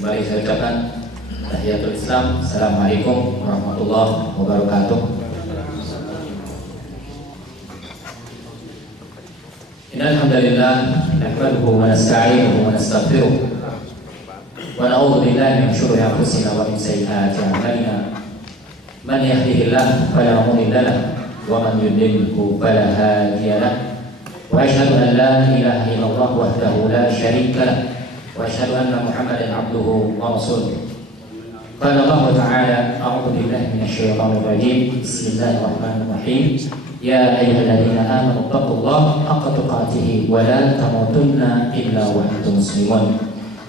Kembali saya ucapkan tahiyatul Islam. Assalamualaikum warahmatullahi wabarakatuh. Innal hamdalillah nahmaduhu wa nasta'inuhu wa nastaghfiruh wa na'udzu billahi min shururi anfusina wa min sayyiati a'malina. Man yahdihillahu fala mudilla lahu wa man yudlilhu fala hadiya lahu. Wa asyhadu an la ilaha illallah wahdahu la syarika lahu wa asyhadu anna Muhammadan abduhu wa rasuluh. Qala Allah Ta'ala a'udzu billahi minasy syaithanir rajim. Bismillahirrahmanirrahim. Ya ayyuhalladzina amanu taqullaha haqqa tuqatih wa la tamutunna illa wa antum muslimun.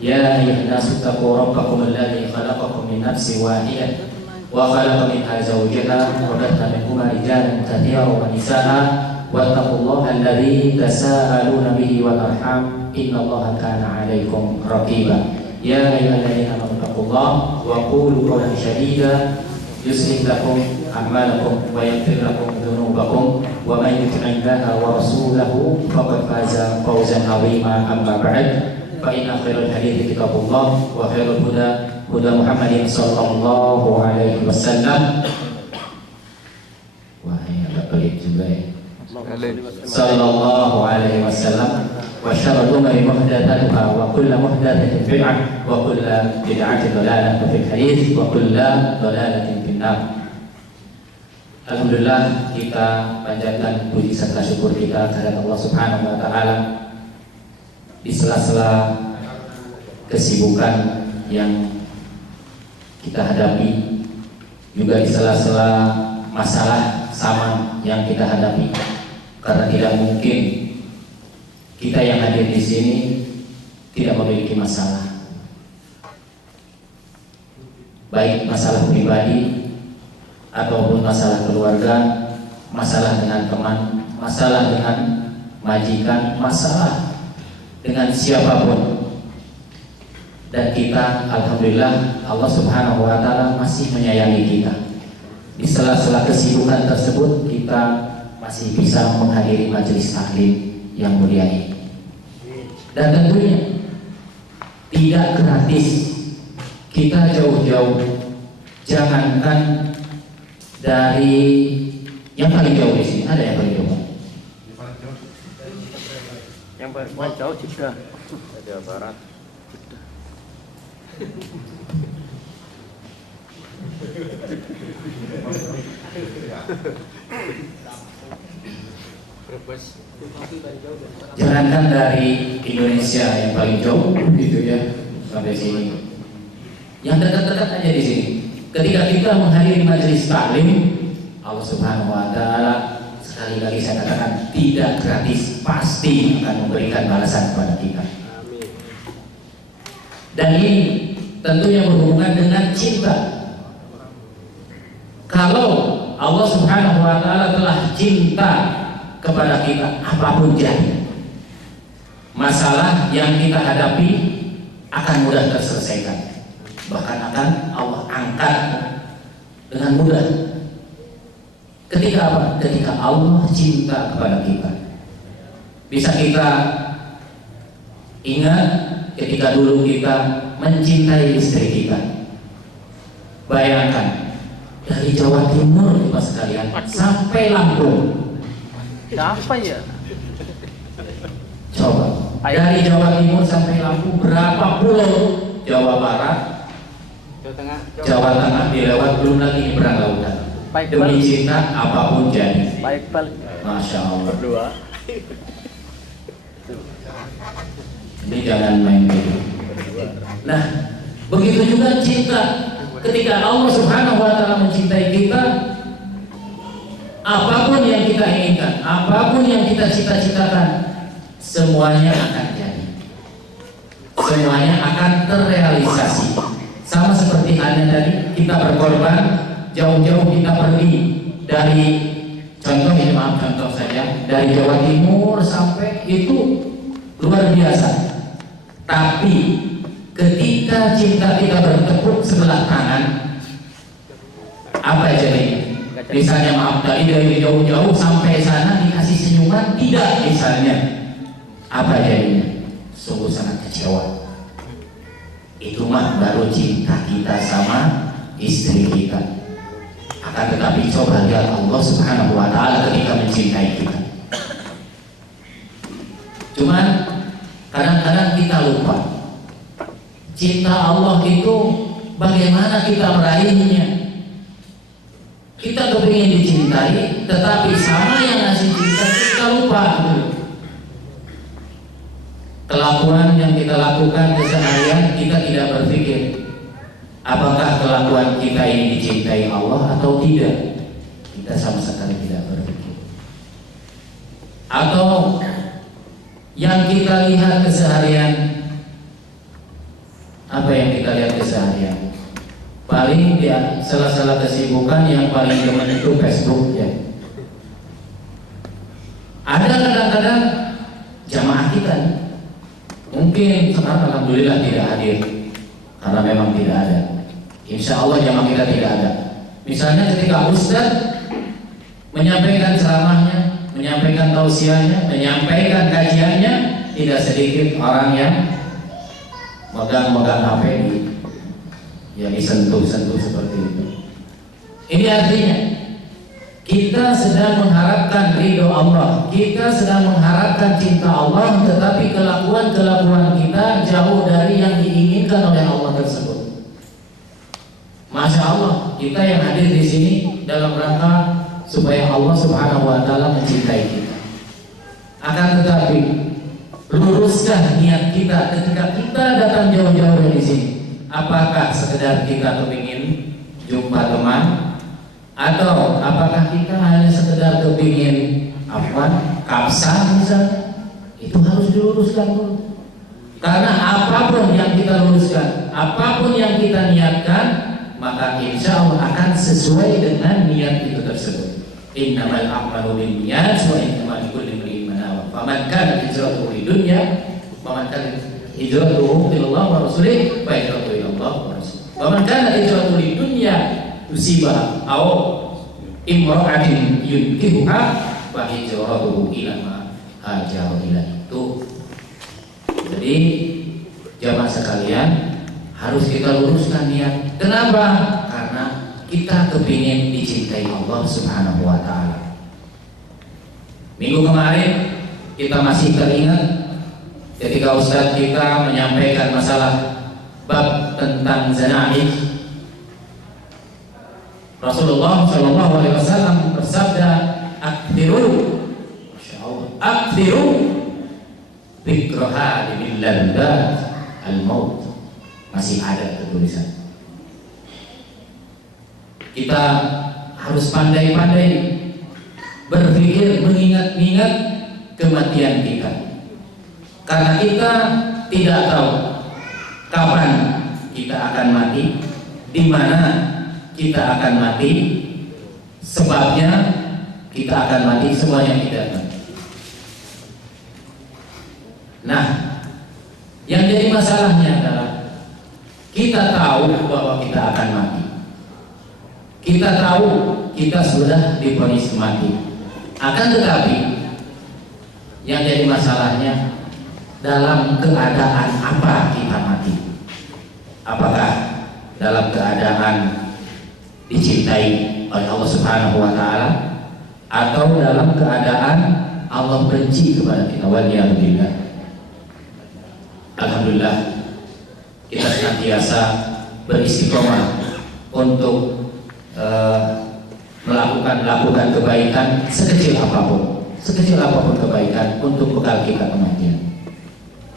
Ya ayyuhan nasu taqu rabbakum alladzi khalaqakum min nafsin wahidatin wa khalaqa minha zawjaha wa batha minhuma rijalan katsiran wa nisaa'a wattaqullaha alladzi tasaaluna bihi wal arham innallaha kana 'alaikum raqiba. Ya ayyuhalladzina amanu taqullaha wa qulu qawlan sadida yuslih lakum a'malakum wa yaghfir lakum dhunubakum wa man yuti'illaha wa rasulahu faqad faza fawzan 'azima. Amma ba'd, fa inna khairal hadithi kitabullah wa khairul huda huda Muhammadin sallallahu alaihi wasallam. Wah, ini agak pelit juga ya. Sallallahu alaihi wasallam. Wa syarrul umuri muhdatsatuha wa kullu muhdatsatin bid'ah wa kullu bid'atin dhalalah fil hadits wa kullu dhalalatin fin nar. Alhamdulillah, kita panjatkan puji serta syukur kita kepada Allah Subhanahu wa taala di sela-sela kesibukan yang kita hadapi, juga di sela-sela masalah sama yang kita hadapi, karena tidak mungkin kita yang hadir di sini tidak memiliki masalah, baik masalah pribadi ataupun masalah keluarga, masalah dengan teman, masalah dengan majikan, masalah dengan siapapun. Dan kita, alhamdulillah, Allah Subhanahu wa taala masih menyayangi kita. Di sela-sela kesibukan tersebut, kita masih bisa menghadiri majelis taklim yang mulia ini. Dan tentunya tidak gratis. Kita jauh-jauh, jangankan dari yang paling jauh di sini, ada yang paling jauh? Yang paling jauh juga Jawa Barat. Jangankan dari Indonesia yang paling jauh gitu ya sampai sini, yang dekat-dekat aja di sini. Ketika kita menghadiri majelis taklim, Allah Subhanahu wa taala sekali lagi saya katakan tidak gratis, pasti akan memberikan balasan kepada kita. Dan ini tentunya berhubungan dengan cinta. Kalau Allah Subhanahu wa taala telah cinta kepada kita, apapun jadi, masalah yang kita hadapi akan mudah terselesaikan. Bahkan akan Allah angkat dengan mudah. Ketika apa? Ketika Allah cinta kepada kita. Bisa kita ingat ketika dulu kita mencintai istri kita. Bayangkan, dari Jawa Timur Mas sekalian sampai Lampung. Siapa ya? Coba, dari Jawa Timur sampai Lampung berapa pulau? Jawa Barat, Jawa Tengah dilewat, belum lagi nyebrang lautan. Demi cinta apapun jadi. Baik balik. Masya Allah. Berdua. Ini jangan main gitu. Nah, begitu juga cinta. Ketika Allah Subhanahu wa taala mencintai kita, apapun yang kita inginkan, apapun yang kita cita-citakan, semuanya akan jadi. Semuanya akan terrealisasi. Sama seperti halnya tadi kita berkorban, jauh-jauh kita pergi dari, contoh ini, maaf contoh saja, dari Jawa Timur sampai itu luar biasa. Tapi ketika cinta kita bertepuk sebelah kanan, apa jadi? Misalnya maaf dari jauh-jauh sampai sana dikasih senyuman, tidak misalnya, apa jadinya? Sungguh sangat kecewa. Itu mah baru cinta kita sama istri kita. Akan tetapi coba lihat Allah Subhanahu wa Ta'ala ketika mencintai kita. Cuman kadang-kadang kita lupa cinta Allah itu bagaimana kita meraihnya. Kita kepingin dicintai, tetapi sama yang ngasih cinta kita lupa. Kelakuan yang kita lakukan keseharian, kita tidak berpikir apakah kelakuan kita ini dicintai Allah atau tidak. Kita sama sekali tidak berpikir. Atau yang kita lihat keseharian, apa yang kita lihat keseharian? Paling dia salah kesibukan yang paling demen itu Facebook ya. Ada kadang-kadang jamaah kita mungkin sekarang alhamdulillah tidak hadir karena memang tidak ada. Insya Allah jamaah kita tidak ada. Misalnya ketika Ustaz menyampaikan ceramahnya, menyampaikan tausiahnya, menyampaikan kajiannya, tidak sedikit orang yang megang-megang HP yang disentuh-sentuh seperti itu. Ini artinya kita sedang mengharapkan ridho Allah, kita sedang mengharapkan cinta Allah, tetapi kelakuan-kelakuan kita jauh dari yang diinginkan oleh Allah tersebut. Masya Allah, kita yang hadir di sini dalam rangka supaya Allah Subhanahu wa Ta'ala mencintai kita. Akan tetapi luruskan niat kita ketika kita datang jauh-jauh dari sini. Apakah sekedar kita kepingin jumpa teman, atau apakah kita hanya sekedar kepingin kapsa misalnya? Itu harus diluruskan dulu. Karena apapun yang kita luruskan, apapun yang kita niatkan, maka insya Allah akan sesuai dengan niat itu tersebut. Innamal a'malu binniyat wa innamal likulli imrin ma nawa. Faman kana hijratuhu lidunya, faman kana hijratuhu ila Allah wa rasulih, fa hijratuhu ila Allah wa rasulih. Faman kana hijratuhu lidunya tusibah aw imra'atin yunkihuha, fa hijratuhu ila ma hajara ilaihi. Jadi jamaah sekalian, harus kita luruskan niat. Kenapa? Karena kita kepingin dicintai Allah Subhanahu wa Ta'ala. Minggu kemarin kita masih teringat ketika Ustadz kita menyampaikan masalah bab tentang zana'ih. Rasulullah Shallallahu Alaihi Wasallam bersabda, "Aktsiru, aktsiru dzikra bil ladzat al-maut." Masih ada tulisan. Kita harus pandai-pandai berpikir, mengingat-ingat kematian kita. Karena kita tidak tahu kapan kita akan mati, di mana kita akan mati, sebabnya kita akan mati, semuanya tidak tahu. Nah, yang jadi masalahnya adalah kita tahu bahwa kita akan mati. Kita tahu kita sudah divonis mati. Akan tetapi yang jadi masalahnya dalam keadaan apa kita mati? Apakah dalam keadaan dicintai oleh Allah Subhanahu wa Ta'ala, atau dalam keadaan Allah benci kepada kita? Waliyahudillah. Alhamdulillah, kita senantiasa beristiqomah untuk melakukan kebaikan sekecil apapun kebaikan untuk bekal kita kematian.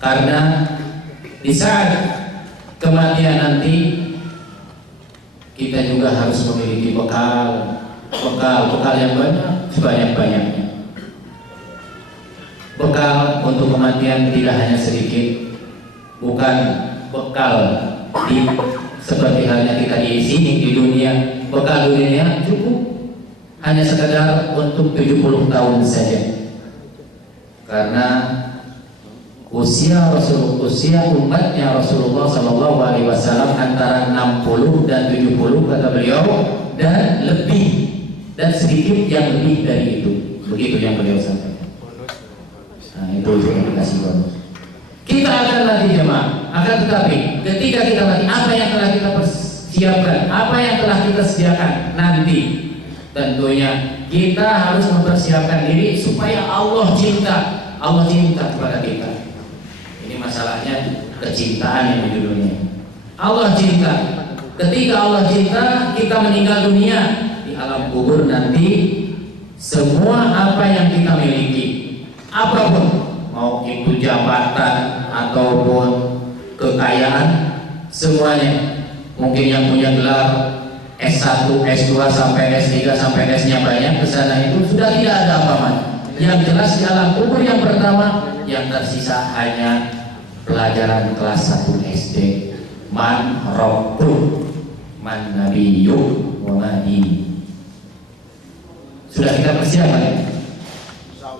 Karena di saat kematian nanti kita juga harus memiliki bekal yang banyak, sebanyak-banyaknya. Bekal untuk kematian tidak hanya sedikit, bukan bekal seperti halnya kita di sini di dunia. Bekal dunia cukup hanya sekedar untuk 70 tahun saja. Karena usia umatnya Rasulullah Shallallahu Alaihi Wasallam antara 60 dan 70 kata beliau, dan lebih, dan sedikit yang lebih dari itu. Begitu yang beliau sampaikan. Nah, itu juga dikasih bonus. Kita akan nanti jemaah Akan tetapi ketika kita mati, apa yang telah kita persiapkan, apa yang telah kita sediakan nanti, tentunya kita harus mempersiapkan diri supaya Allah cinta kepada kita. Ini masalahnya kecintaan yang judulnya. Allah cinta. Ketika Allah cinta, kita meninggal dunia di alam kubur nanti, semua apa yang kita miliki, apapun, mau itu jabatan ataupun kekayaan, semuanya. Mungkin yang punya gelar S1, S2 sampai S3 sampai S-nya banyak, kesana itu sudah tidak ada apa-apa. Yang jelas di alam kubur yang pertama, yang tersisa hanya pelajaran kelas 1 SD. Man Rabbuk, man Nabiyyuk, wa ma dinuh. Sudah kita persiapkan ya?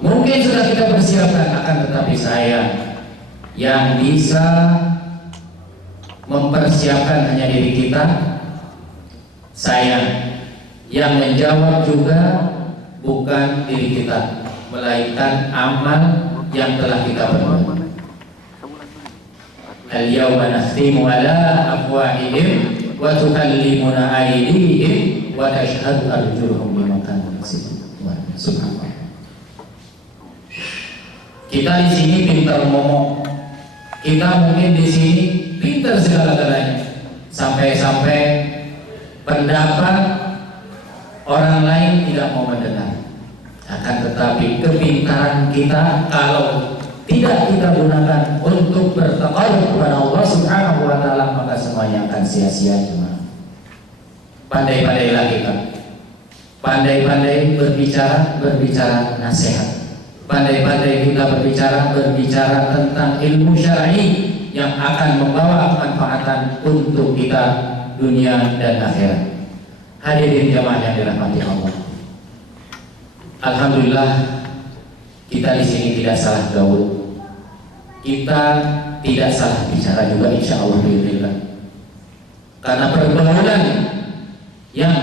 Mungkin sudah kita persiapkan, akan tetapi saya yang bisa mempersiapkan hanya diri kita. Saya yang menjawab juga bukan diri kita, melainkan amal yang telah kita perbuat. Al-yawma nakhtimu ala afwahihim wa tukallimuna aydihim wa tashhadu arjuluhum bima kanu yaksibun. Subhanallah. Kita di sini pintar ngomong, kita mungkin di sini pintar segala-galanya, sampai-sampai pendapat orang lain tidak mau mendengar. Akan tetapi kepintaran kita kalau tidak kita gunakan untuk bertaqarrub kepada Allah Subhanahu wa taala, maka semuanya akan sia-sia cuma. Pandai-pandailah kita. Pandai-pandai berbicara nasihat. Pandai-pandai kita berbicara tentang ilmu syar'i yang akan membawa kemanfaatan untuk kita dunia dan akhirat. Hadirin jamaah yang dirahmati Allah. Alhamdulillah kita di sini tidak salah gaul. Kita tidak salah bicara juga, insya Allah bismillah. Karena pergaulan yang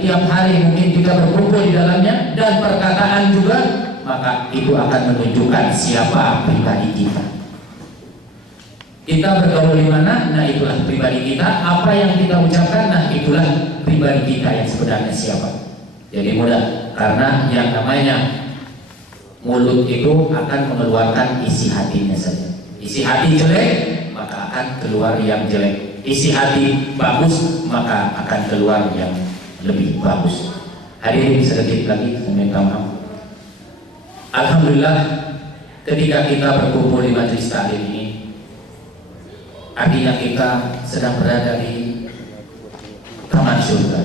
tiap hari mungkin kita berkumpul di dalamnya, dan perkataan juga, maka itu akan menunjukkan siapa pribadi kita. Kita bergaul di mana? Nah itulah pribadi kita. Apa yang kita ucapkan, nah itulah pribadi kita yang sebenarnya siapa. Jadi mudah, karena yang namanya mulut itu akan mengeluarkan isi hatinya saja. Isi hati jelek, maka akan keluar yang jelek. Isi hati bagus, maka akan keluar yang lebih bagus. Hadirin sedikit lagi saya minta maaf. Alhamdulillah ketika kita berkumpul di majelis taklim ini, artinya kita sedang berada di taman surga,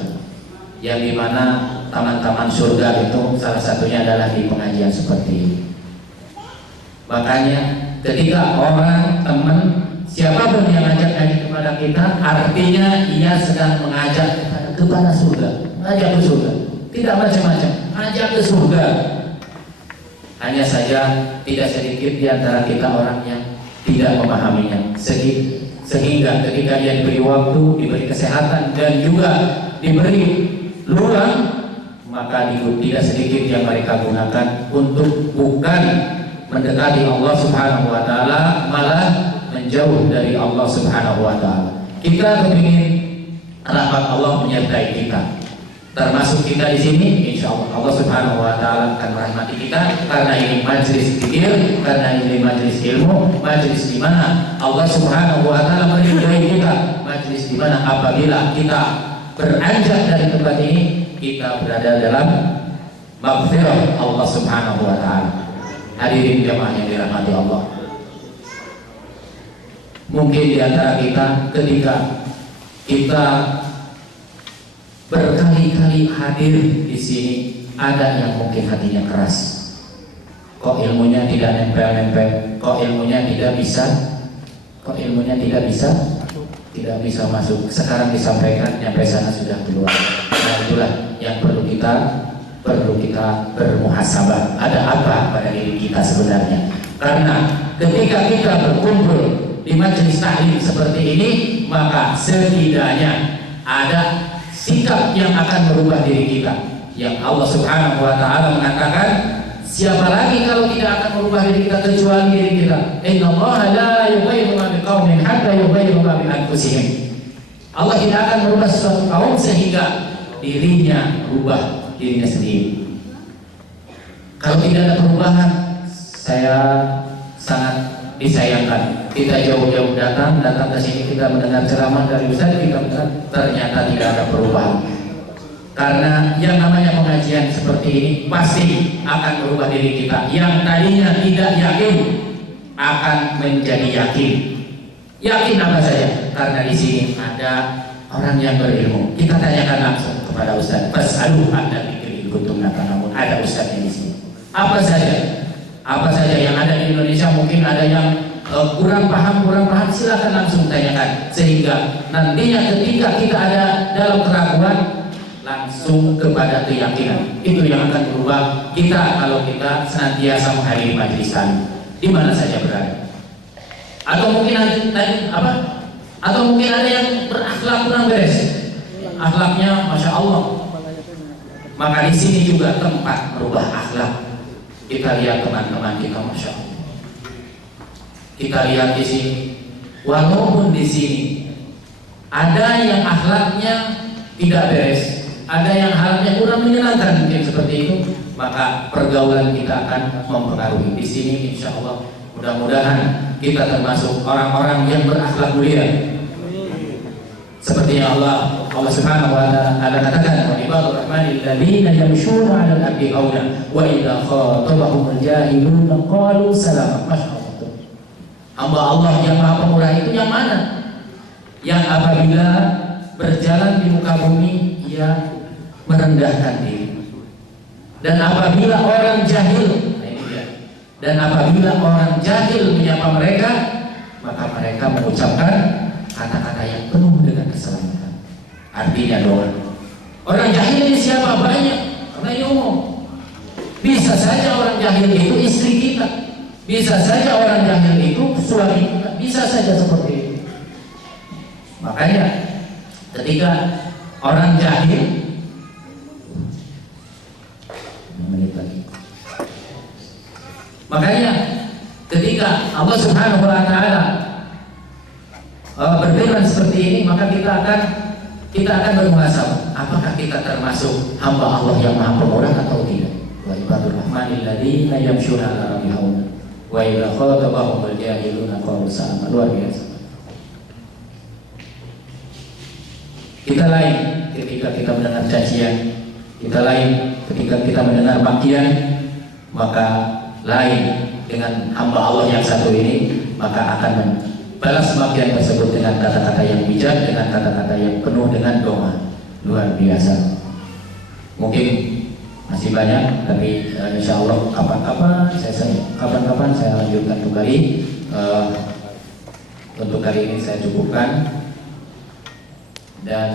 yang dimana taman-taman surga itu salah satunya adalah di pengajian seperti ini. Makanya ketika orang, teman, siapapun yang ngajak ngaji kepada kita, artinya ia sedang mengajak kepada surga, mengajak ke surga. Tidak macam-macam, ngajak ke surga. Hanya saja tidak sedikit di antara kita orang yang tidak memahaminya, sehingga ketika dia diberi waktu, diberi kesehatan, dan juga diberi luang, maka tidak sedikit yang mereka gunakan untuk bukan mendekati Allah Subhanahu wa taala, malah menjauh dari Allah Subhanahu wa taala. Kita ingin rahmat Allah menyertai kita. Termasuk kita di sini, insya Allah Subhanahu wa taala akan merahmati kita, karena ini majelis zikir, karena ini majelis ilmu, majelis di mana Allah Subhanahu wa taala meridhai kita, majelis di mana apabila kita beranjak dari tempat ini, kita berada dalam maghfirah Allah Subhanahu wa taala. Hadirin jamaah yang dirahmati Allah. Mungkin di antara kita ketika kita berkali-kali hadir di sini, ada yang mungkin hatinya keras. Kok ilmunya tidak nempel-nempel? Kok ilmunya tidak bisa? Tidak bisa masuk. Sekarang disampaikan, nyampe sana sudah keluar. Nah itulah yang perlu kita bermuhasabah. Ada apa pada diri kita sebenarnya? Karena ketika kita berkumpul di majelis taklim seperti ini, maka setidaknya ada sikap yang akan merubah diri kita. Yang Allah Subhanahu wa taala mengatakan, Siapa lagi kalau tidak akan merubah diri kita kecuali diri kita? Innallaha la yughayyiru ma biqaumin hatta yughayyiru ma bi anfusihim. Allah tidak akan merubah suatu kaum sehingga dirinya berubah dirinya sendiri. Kalau tidak ada perubahan, saya sangat disayangkan. Kita jauh-jauh datang ke sini, kita mendengar ceramah dari Ustaz, kita mendengar ternyata tidak ada perubahan. Karena yang namanya pengajian seperti ini pasti akan merubah diri kita. Yang tadinya tidak yakin akan menjadi yakin. Yakin apa saja? Karena di sini ada orang yang berilmu. Kita tanyakan langsung kepada Ustaz. Fas'alu ahla dzikri in kuntum la ta'lamun. Ada Ustaz di sini. Apa saja yang ada di Indonesia, mungkin ada yang kurang paham, silakan langsung tanyakan, sehingga nantinya ketika kita ada dalam keraguan langsung kepada keyakinan. Itu yang akan berubah kita kalau kita senantiasa menghadiri majelis di mana saja berada. Atau mungkin atau mungkin ada yang berakhlak kurang beres, akhlaknya masya Allah, maka di sini juga tempat merubah akhlak. Kita lihat teman-teman kita, masya Allah. Kita lihat di sini, walaupun di sini ada yang akhlaknya tidak beres, ada yang halnya kurang menyenangkan mungkin seperti itu, maka pergaulan kita akan mempengaruhi. Di sini, insya Allah, mudah-mudahan kita termasuk orang-orang yang berakhlak mulia. Seperti yang Allah Subhanahu wa ta'ala katakan, wa ibadur rahmanil ladzina yamshuna 'alal ardi hauna wa idza khatabahumul jahiluna qalu salama. Masyaallah. Hamba Allah yang Maha Pemurah itu yang mana? Yang apabila berjalan di muka bumi ia merendahkan diri. Dan apabila orang jahil, dan apabila orang jahil menyapa mereka, maka mereka mengucapkan kata-kata yang penuh dengan keselamatan. Artinya doa. Orang jahil ini siapa? Banyak. Karena ini umum. Bisa saja orang jahil itu istri kita, bisa saja orang jahil itu suami kita, bisa saja seperti itu. Makanya ketika orang jahil, makanya ketika Allah Subhanahu wa ta'ala berfirman seperti ini, maka kita akan bermuhasabah, apakah kita termasuk hamba Allah yang Maha Pemurah atau tidak. Wa ibadur rahmanil ladzina yamshuna 'alal ardi hauna wa idza khatabahumul jahiluna qalu salama. Luar biasa. Kita lain ketika kita mendengar cacian, kita lain ketika kita mendengar makian, maka lain dengan hamba Allah yang satu ini, maka akan balas makian tersebut dengan kata-kata yang bijak, dengan kata-kata yang penuh dengan doa. Luar biasa. Mungkin masih banyak, tapi insya Allah kapan-kapan saya lanjutkan kembali. Untuk kali ini saya cukupkan, dan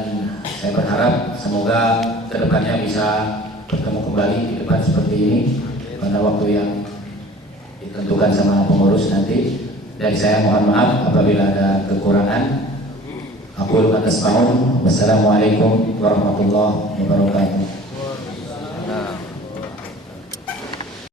saya berharap semoga kedepannya bisa bertemu kembali di depan seperti ini pada waktu yang ditentukan sama pengurus nanti. Dari saya mohon maaf apabila ada kekurangan. Aku lupa tasbahun. Wassalamualaikum warahmatullahi wabarakatuh.